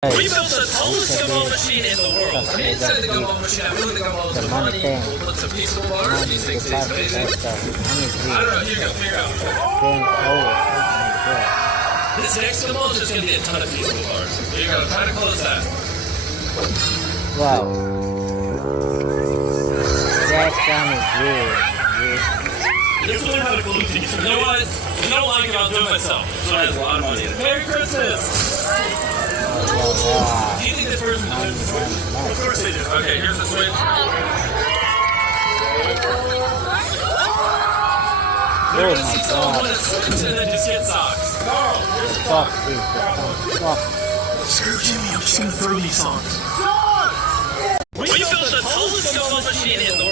We built the tallest gumball machine in the world. Inside the gumball machine, I filled the gumball with money. We'll put some peaceful bars. These things taste amazing. I don't know. Here you go. Figure out. This next gumball is just going to be a ton of peaceful bars. Here you go. Try to close that. Wow. That sounded good. This one had a close to you. You know what? You don't like it, I'll do it myself. So I have a lot of money in it. Merry Christmas! Do you think this person knows the switch? Of course they do. Okay, here's the switch. You're going to see someone with a switch and then just hit socks. Carl, here's the socks. Screw Jimmy, I'm just going to throw these songs. We built the tallest gumball machine in the world.